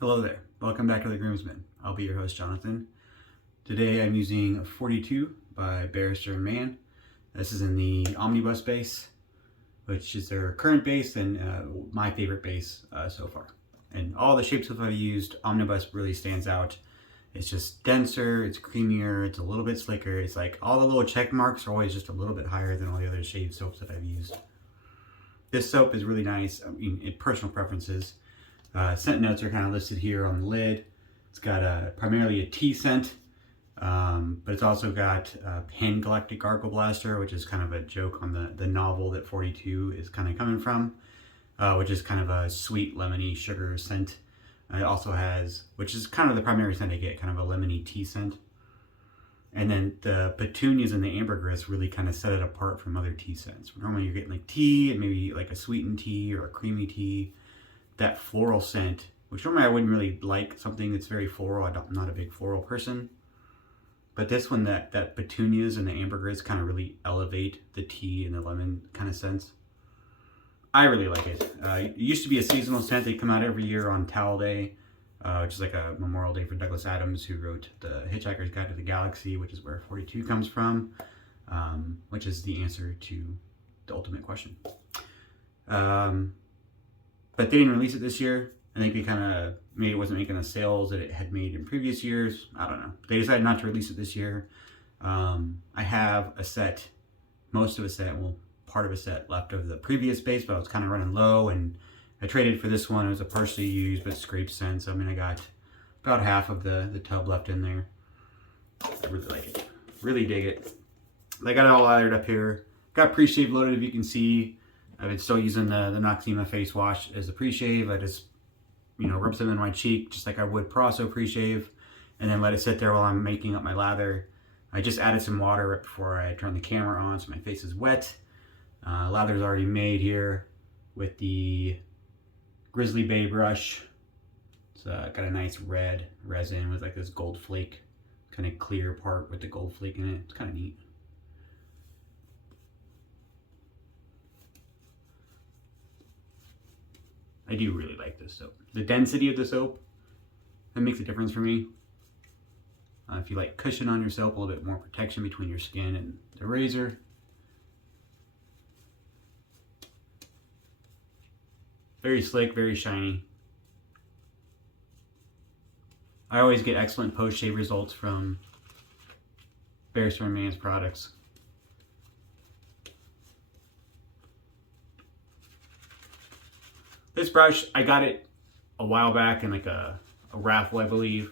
Hello there, welcome back to the Groomsman. I'll be your host, Jonathan. Today I'm using a 42 by Barrister Mann. This is in the omnibus base, which is their current base and my favorite base so far. And all the shapes I've used, omnibus really stands out. It's just denser, it's creamier, it's a little bit slicker. It's like all the little check marks are always just a little bit higher than all the other shade soaps that I've used. This soap is really nice, in personal preferences. Scent notes are kind of listed here on the lid. It's got primarily a tea scent, but it's also got Pan Galactic Gargle Blaster, which is kind of a joke on the novel that 42 is kind of coming from, which is kind of a sweet lemony sugar scent. It also has, which is kind of the primary scent I get, kind of a lemony tea scent. And then the petunias and the ambergris really kind of set it apart from other tea scents. Normally you're getting like tea and maybe like a sweetened tea or a creamy tea. That floral scent, which normally I wouldn't really like something that's very floral. I'm not a big floral person. But this one, that petunias and the ambergris kind of really elevate the tea and the lemon kind of scents. I really like it. It used to be a seasonal scent. They come out every year on Towel Day, which is like a Memorial Day for Douglas Adams, who wrote The Hitchhiker's Guide to the Galaxy, which is where 42 comes from, which is the answer to the ultimate question. But they didn't release it this year. I think they kind of maybe it wasn't making the sales that it had made in previous years. I don't know. They decided not to release it this year. I have a set, most of a set, well, part of a set left of the previous base, but I was kind of running low, and I traded for this one. It was a partially used but scrape scent. So I mean, I got about half of the tub left in there. I really like it. Really dig it. I got it all lathered up here. Got pre-shave loaded, if you can see. I've been still using the Noxzema face wash as a pre-shave. I just, rub some in my cheek just like I would Prosso pre-shave, and then let it sit there while I'm making up my lather. I just added some water right before I turned the camera on, so my face is wet. Lather's already made here with the Grizzly Bay brush. It's got a nice red resin with like this gold flake, kind of clear part with the gold flake in it. It's kind of neat. I do really like this soap. The density of the soap, that makes a difference for me. If you like cushion on your soap, a little bit more protection between your skin and the razor. Very slick, very shiny. I always get excellent post-shave results from Barrister Mann's products. This brush, I got it a while back in like a raffle, I believe.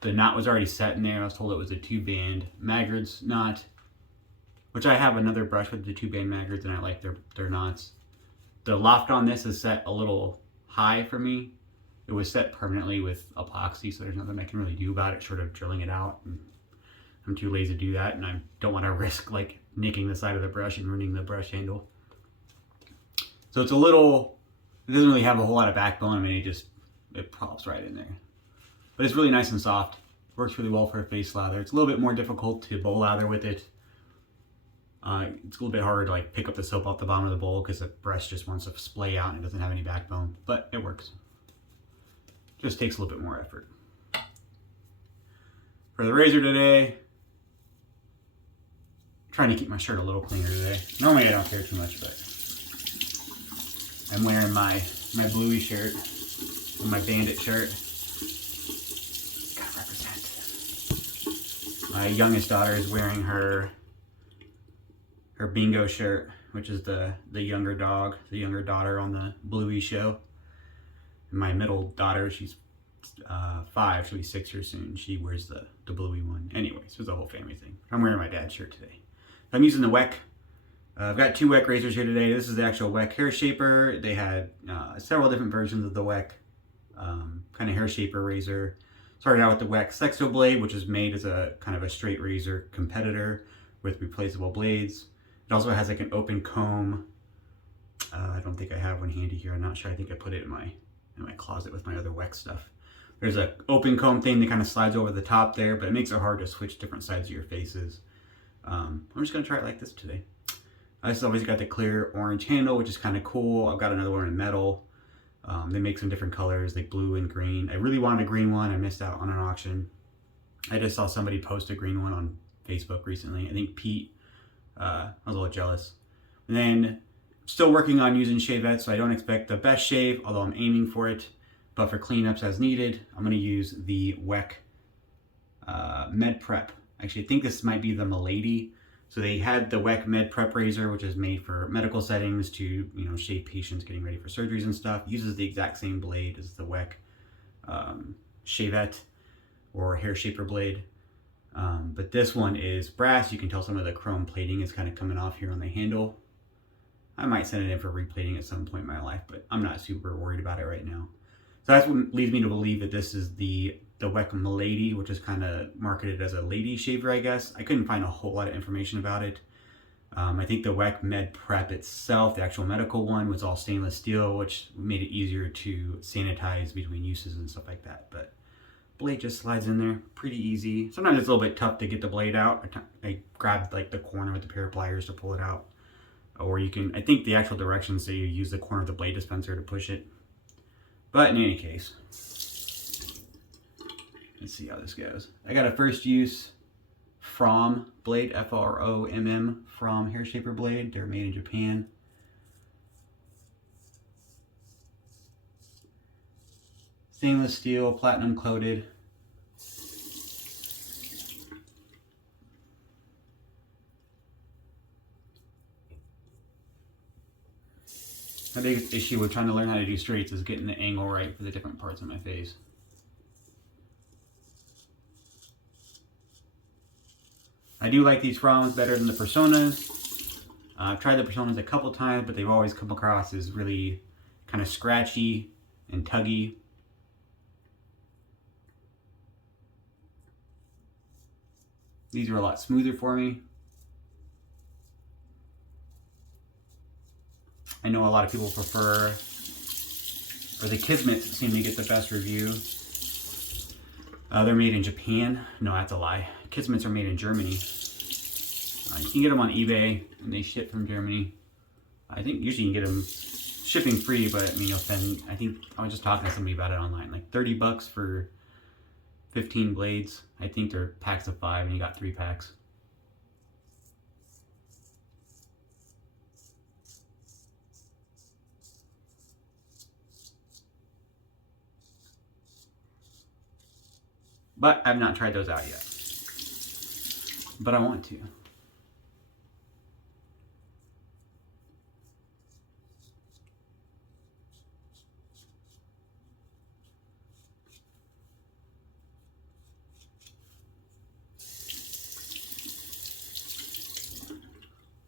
The knot was already set in there. I was told it was a 2-band Magrids knot, which I have another brush with the 2-band Magrids, and I like their knots. The loft on this is set a little high for me. It was set permanently with epoxy, so there's nothing I can really do about it short of drilling it out. And I'm too lazy to do that, and I don't want to risk like nicking the side of the brush and ruining the brush handle. So it's a little... It doesn't really have a whole lot of backbone. I mean, it plops right in there. But it's really nice and soft. Works really well for a face lather. It's a little bit more difficult to bowl lather with it. It's a little bit harder to like pick up the soap off the bottom of the bowl because the brush just wants to splay out and it doesn't have any backbone. But it works. Just takes a little bit more effort. For the razor today, I'm trying to keep my shirt a little cleaner today. Normally I don't care too much, but I'm wearing my bluey shirt and my bandit shirt. Gotta represent. My youngest daughter is wearing her bingo shirt, which is the younger daughter on the bluey show. And my middle daughter, she's 5, she'll be 6 years soon. She wears the bluey one. Anyways, it was a whole family thing. I'm wearing my dad's shirt today. I'm using the Weck. I've got 2 Weck razors here today. This is the actual Weck hairshaper. They had several different versions of the Weck kind of hairshaper razor. Started out with the Weck Sexto Blade, which is made as a kind of a straight razor competitor with replaceable blades. It also has like an open comb. I don't think I have one handy here. I'm not sure. I think I put it in my closet with my other Weck stuff. There's an open comb thing that kind of slides over the top there, but it makes it hard to switch different sides of your faces. I'm just going to try it like this today. This has always got the clear orange handle, which is kind of cool. I've got another one in metal. They make some different colors, like blue and green. I really wanted a green one. I missed out on an auction. I just saw somebody post a green one on Facebook recently. I think Pete. I was a little jealous. And then still working on using Shavette, so I don't expect the best shave, although I'm aiming for it. But for cleanups as needed, I'm going to use the Weck Med Prep. Actually, I think this might be the Milady. So they had the Weck Med Prep razor, which is made for medical settings to, shave patients getting ready for surgeries and stuff. Uses the exact same blade as the Weck Shavette or hairshaper blade. But this one is brass. You can tell some of the chrome plating is kind of coming off here on the handle. I might send it in for replating at some point in my life, but I'm not super worried about it right now. So that's what leads me to believe that this is the Weck Milady, which is kind of marketed as a lady shaver, I guess. I couldn't find a whole lot of information about it. I think the Weck Med Prep itself, the actual medical one, was all stainless steel, which made it easier to sanitize between uses and stuff like that. But blade just slides in there pretty easy. Sometimes it's a little bit tough to get the blade out. I grabbed like the corner with a pair of pliers to pull it out. Or you can, I think the actual directions say you use the corner of the blade dispenser to push it. But in any case, let's see how this goes. I got a first use Fromm blade, F-R-O-M-M, Fromm hairshaper blade. They're made in Japan. Stainless steel, platinum coated. My biggest issue with trying to learn how to do straights is getting the angle right for the different parts of my face. I do like these Fromms better than the Personas. I've tried the Personas a couple times, but they've always come across as really kind of scratchy and tuggy. These are a lot smoother for me. I know a lot of people prefer, or the Kismets seem to get the best review. They're made in Japan. No, that's a lie. Kismets are made in Germany. You can get them on eBay, and they ship from Germany. I think usually you can get them shipping free, but I mean, you'll spend, I think, I was just talking to somebody about it online, like 30 bucks for 15 blades. I think they're packs of 5, and you got 3 packs. But I've not tried those out yet. But I want to.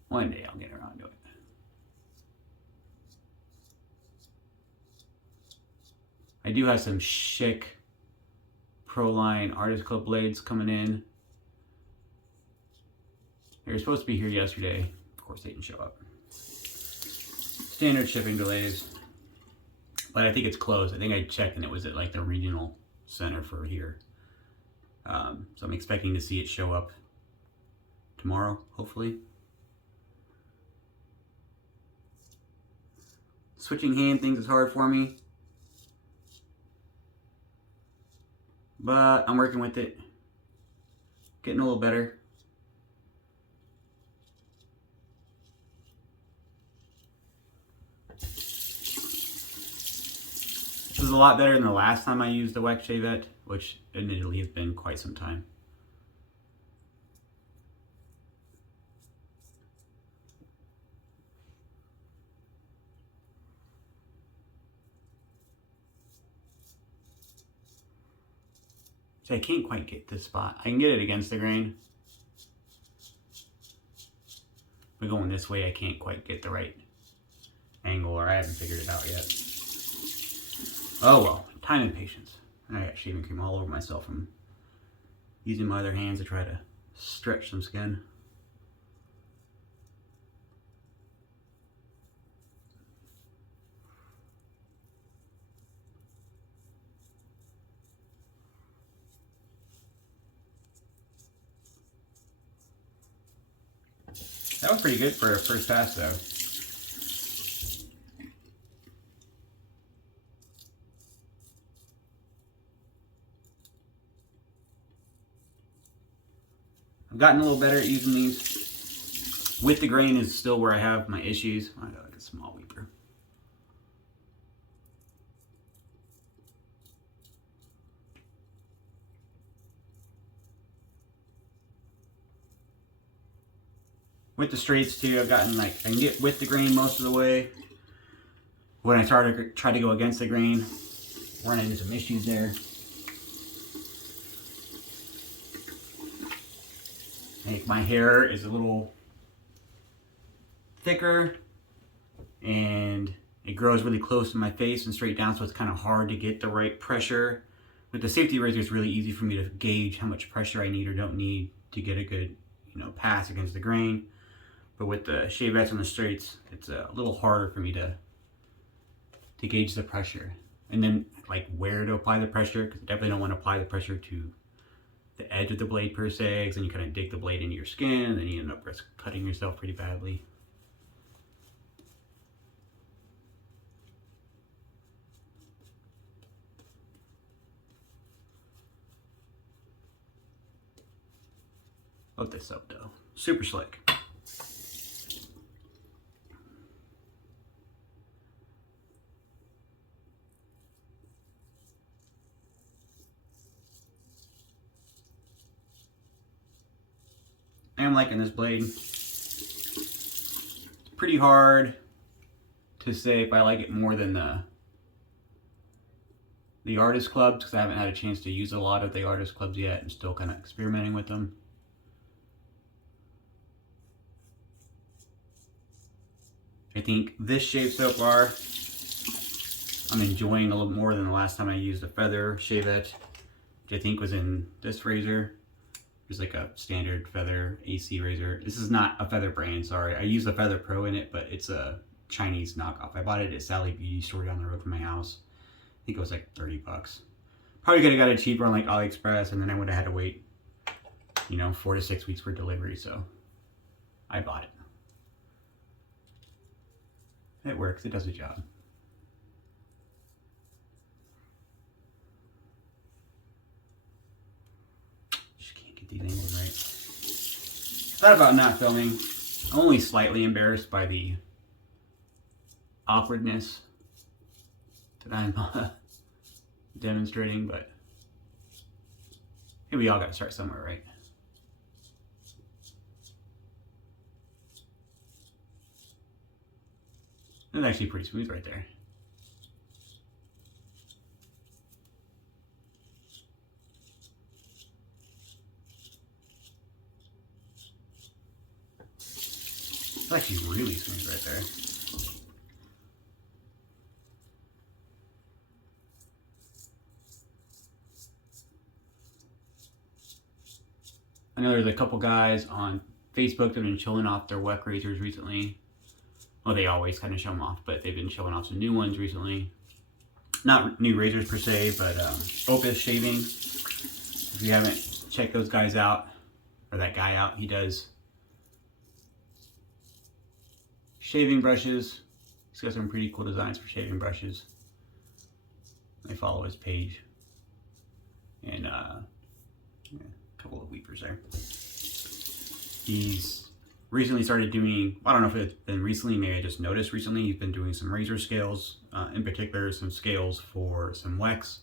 One day I'll get around to it. I do have some chic Proline Artist Club blades coming in. They were supposed to be here yesterday. Of course, they didn't show up. Standard shipping delays. But I think it's closed. I think I checked and it was at like the regional center for here. So I'm expecting to see it show up tomorrow, hopefully. Switching hand things is hard for me. But I'm working with it. Getting a little better. This is a lot better than the last time I used the Weck Shavette, which admittedly has been quite some time. So I can't quite get this spot. I can get it against the grain. But going this way, I can't quite get the right angle, or I haven't figured it out yet. Oh well, time and patience. I got shaving cream all over myself from using my other hands to try to stretch some skin. That was pretty good for a first pass though. I've gotten a little better at using these. With the grain is still where I have my issues. I got like a small weeper. With the straights too, I've gotten like, I can get with the grain most of the way. When I started to try to go against the grain, running into some issues there. Like my hair is a little thicker and it grows really close to my face and straight down, so it's kind of hard to get the right pressure. With the safety razor, it's really easy for me to gauge how much pressure I need or don't need to get a good, pass against the grain. But with the Shavettes and the straights, it's a little harder for me to gauge the pressure. And then like where to apply the pressure, because I definitely don't want to apply the pressure to the edge of the blade per se, because then you kind of dig the blade into your skin and then you end up cutting yourself pretty badly. Look this up though, super slick. I'm liking this blade. It's pretty hard to say if I like it more than the artist clubs, because I haven't had a chance to use a lot of the artist clubs yet. I'm still kind of experimenting with them. I think this shave soap bar I'm enjoying a little more than the last time I used a feather Shavette, which I think was in this razor. It's like a standard feather AC razor. This is not a feather brand, sorry. I use a Feather Pro in it, but it's a Chinese knockoff. I bought it at Sally Beauty Store down the road from my house. I think it was like 30 bucks. Probably could have got it cheaper on like AliExpress, and then I would have had to wait, 4 to 6 weeks for delivery, so I bought it. It works, it does the job. These angles right. Thought about not filming. I'm only slightly embarrassed by the awkwardness that I'm demonstrating, but hey, we all got to start somewhere, right? That's actually pretty smooth right there. It's actually really smooth right there. I know there's a couple guys on Facebook that have been showing off their Weck razors recently. Well, they always kind of show them off, but they've been showing off some new ones recently. Not new razors per se, but Opus Shaving. If you haven't checked those guys out, or that guy out, he does shaving brushes. He's got some pretty cool designs for shaving brushes. I follow his page. And yeah, a couple of weepers there. He's recently started doing, I don't know if it's been recently, maybe I just noticed recently, he's been doing some razor scales, in particular some scales for some Wecks.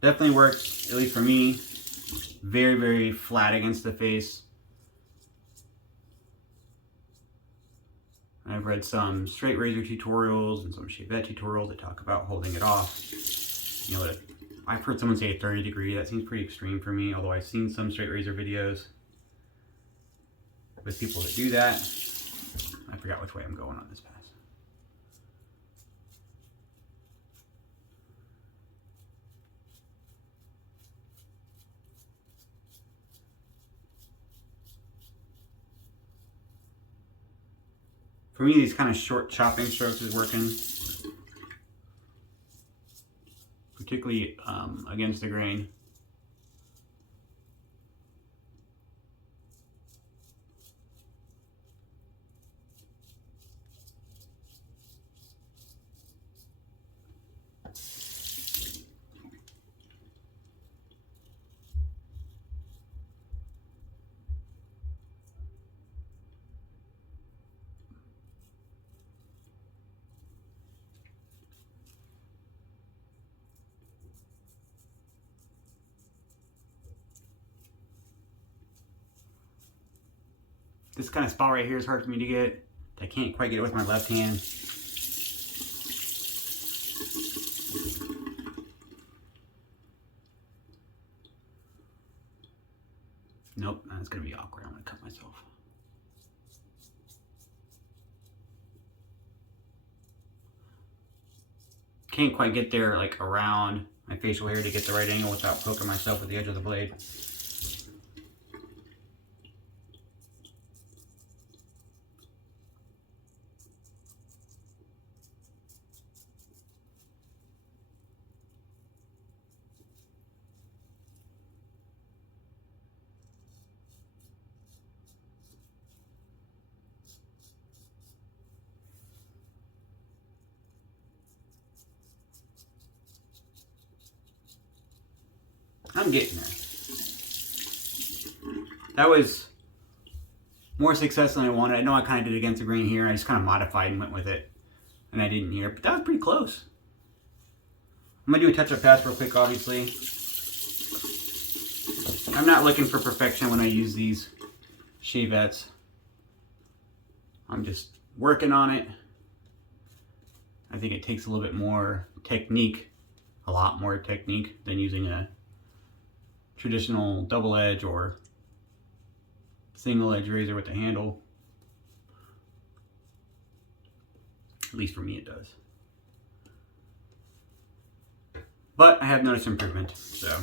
Definitely works, at least for me. Very, very flat against the face. I've read some straight razor tutorials and some Shavette tutorials that talk about holding it off. I've heard someone say a 30 degree. That seems pretty extreme for me, although I've seen some straight razor videos with people that do that. I forgot which way I'm going on this pass. For me, these kind of short chopping strokes is working. perfectly against the grain. This kind of spot right here is hard for me to get. I can't quite get it with my left hand. Nope, that's gonna be awkward. I'm gonna cut myself. Can't quite get there like around my facial hair to get the right angle without poking myself with the edge of the blade. I'm getting there. That was more success than I wanted. I know I kind of did it against the grain here. I just kind of modified and went with it. And I didn't hear, but that was pretty close. I'm going to do a touch-up pass real quick, obviously. I'm not looking for perfection when I use these Shavettes. I'm just working on it. I think it takes a little bit more technique, a lot more technique than using a traditional double edge or single edge razor with the handle. At least for me it does. But I have noticed improvement, so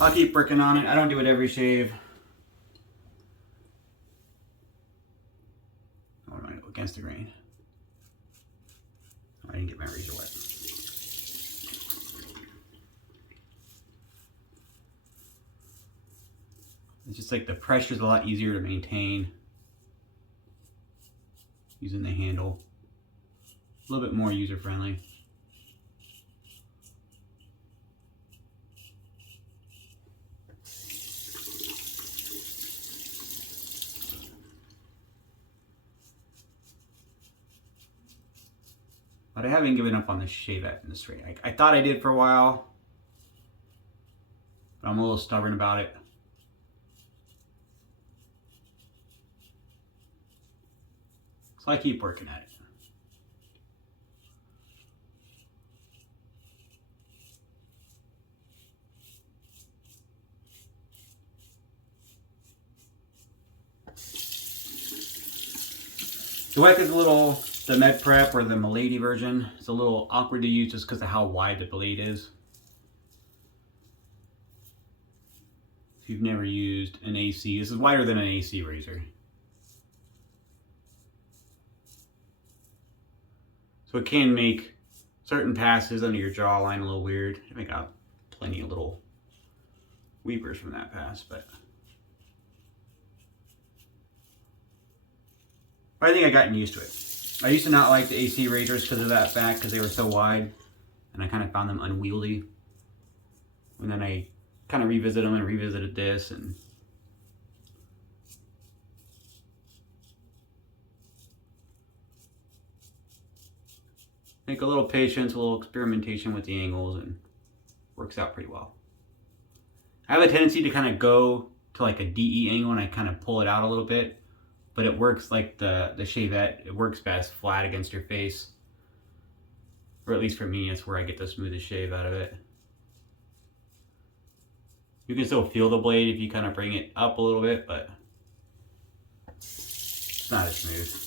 I'll keep working on it. I don't do it every shave. Oh, I'm gonna go against the grain. I didn't get my razor wet. It's just like the pressure's a lot easier to maintain using the handle. A little bit more user friendly. But I haven't given up on the Shavette in the straight. I thought I did for a while, but I'm a little stubborn about it. So I keep working at it. The Weck is a little, the Med Prep or the Milady version, it's a little awkward to use just because of how wide the blade is. If you've never used an AC, this is wider than an AC razor. So it can make certain passes under your jawline a little weird. I got plenty of little weepers from that pass, but I think I gotten used to it. I used to not like the AC razors because of that fact, because they were so wide, and I kind of found them unwieldy. And then I kind of revisited them and revisited this, and I think a little patience, a little experimentation with the angles, and works out pretty well. I have a tendency to kind of go to like a DE angle and I kind of pull it out a little bit, but it works like the Shavette, it works best flat against your face. Or at least for me, it's where I get the smoothest shave out of it. You can still feel the blade if you kind of bring it up a little bit, but it's not as smooth.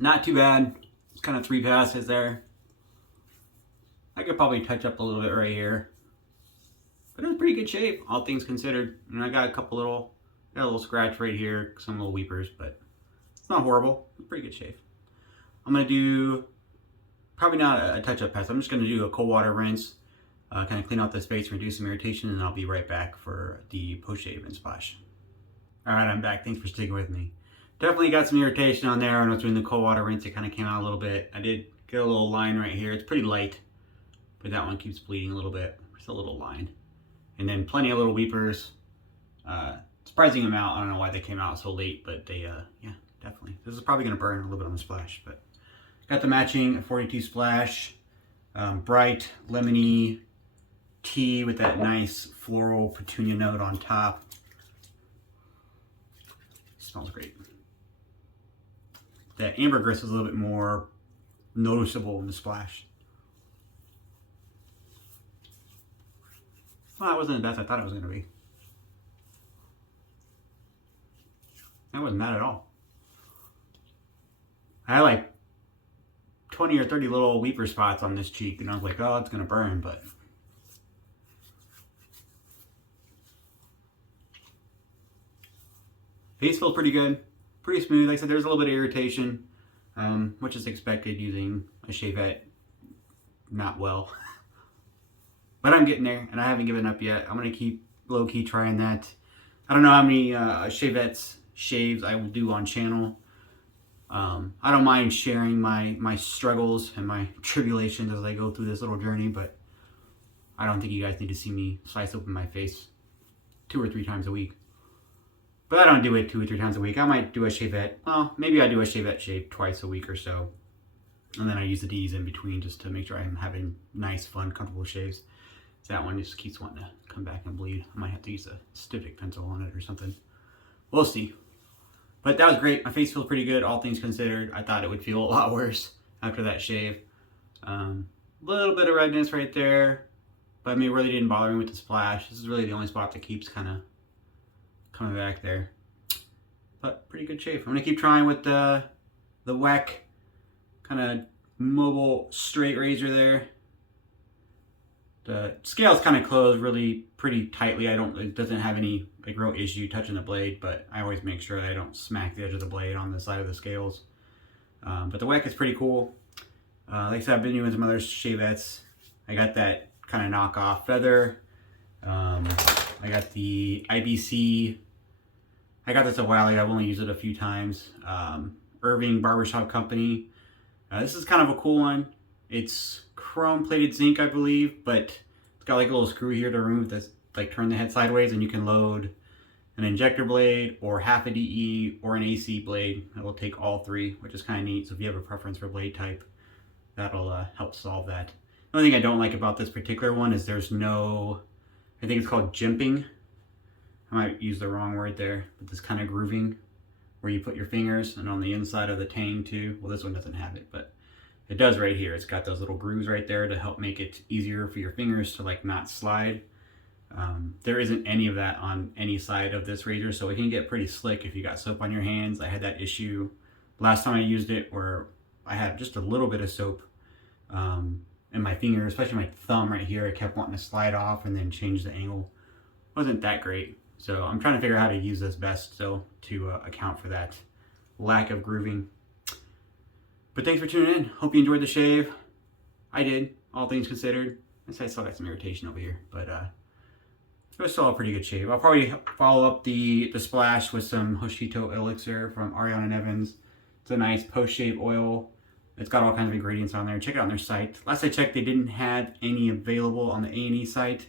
Not too bad. It's kind of 3 passes there. I could probably touch up a little bit right here. But it was pretty good shape, all things considered. And I got a little scratch right here, some little weepers, but it's not horrible. It's pretty good shape. I'm going to do, probably not a touch-up pass. I'm just going to do a cold water rinse, kind of clean out the space, reduce some irritation, and I'll be right back for the post-shave and splash. All right, I'm back. Thanks for sticking with me. Definitely got some irritation on there when I was doing the cold water rinse. It kind of came out a little bit. I did get a little line right here. It's pretty light, but that one keeps bleeding a little bit. Just a little line. And then plenty of little weepers. Surprising amount. I don't know why they came out so late, but they, yeah, definitely. This is probably going to burn a little bit on the splash, but got the matching 42 splash. Bright, lemony tea with that nice floral petunia note on top. Smells great. That ambergris is a little bit more noticeable in the splash. Well, that wasn't the best I thought it was going to be. That wasn't bad at all. I had like 20 or 30 little weeper spots on this cheek, and I was like, oh, it's going to burn, but face feels pretty good, pretty smooth. Like I said, there's a little bit of irritation, which is expected using a Shavette not well. But I'm getting there, and I haven't given up yet. I'm going to keep low-key trying that. I don't know how many Shavettes shaves I will do on channel. I don't mind sharing my struggles and my tribulations as I go through this little journey, but I don't think you guys need to see me slice open my face 2 or 3 times a week. But I don't do it 2 or 3 times a week. I might do a Shavette. Well, maybe I do a Shavette shave twice a week or so. And then I use the D's in between just to make sure I'm having nice, fun, comfortable shaves. That one just keeps wanting to come back and bleed. I might have to use a Stivic pencil on it or something. We'll see. But that was great. My face feels pretty good, all things considered. I thought it would feel a lot worse after that shave. Little bit of redness right there, but I mean, it really didn't bother me with the splash. This is really the only spot that keeps kind of coming back there. But pretty good shave. I'm gonna keep trying with the Weck kind of mobile straight razor there. The scale's kind of closed really pretty tightly. It doesn't have any like real issue touching the blade, but I always make sure that I don't smack the edge of the blade on the side of the scales. But the Weck is pretty cool. Like I said, I've been doing some other Shavettes. I got that kind of knockoff feather. I got the IBC. I got this a while ago. I've only used it a few times. Irving Barbershop Company. This is kind of a cool one. It's chrome plated zinc, I believe, but it's got like a little screw here to remove this, like turn the head sideways, and you can load an injector blade or half a DE or an AC blade. It will take all 3, which is kind of neat. So if you have a preference for blade type, that'll help solve that. The only thing I don't like about this particular one is there's no, I think it's called jimping. I might use the wrong word there, but this kind of grooving where you put your fingers, and on the inside of the tang too. Well, this one doesn't have it, but it does right here. It's got those little grooves right there to help make it easier for your fingers to like not slide. There isn't any of that on any side of this razor, so it can get pretty slick if you got soap on your hands. I had that issue last time I used it where I had just a little bit of soap in my finger, especially my thumb right here. I kept wanting to slide off and then change the angle. Wasn't that great. So I'm trying to figure out how to use this best still to account for that lack of grooving. But thanks for tuning in. Hope you enjoyed the shave. I did, all things considered. I still got some irritation over here, but it was still a pretty good shave. I'll probably follow up the splash with some Hoshito elixir from Ariana and Evans. It's a nice post-shave oil. It's got all kinds of ingredients on there. Check it out on their site. Last I checked, they didn't have any available on the A&E site,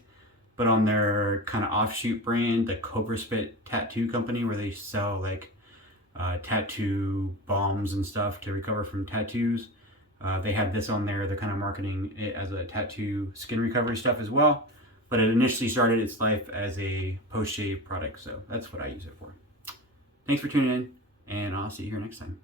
but on their kind of offshoot brand, the Cobra Spit Tattoo Company, where they sell like tattoo balms and stuff to recover from tattoos. They have this on there. They're kind of marketing it as a tattoo skin recovery stuff as well. But it initially started its life as a post-shave product, so that's what I use it for. Thanks for tuning in, and I'll see you here next time.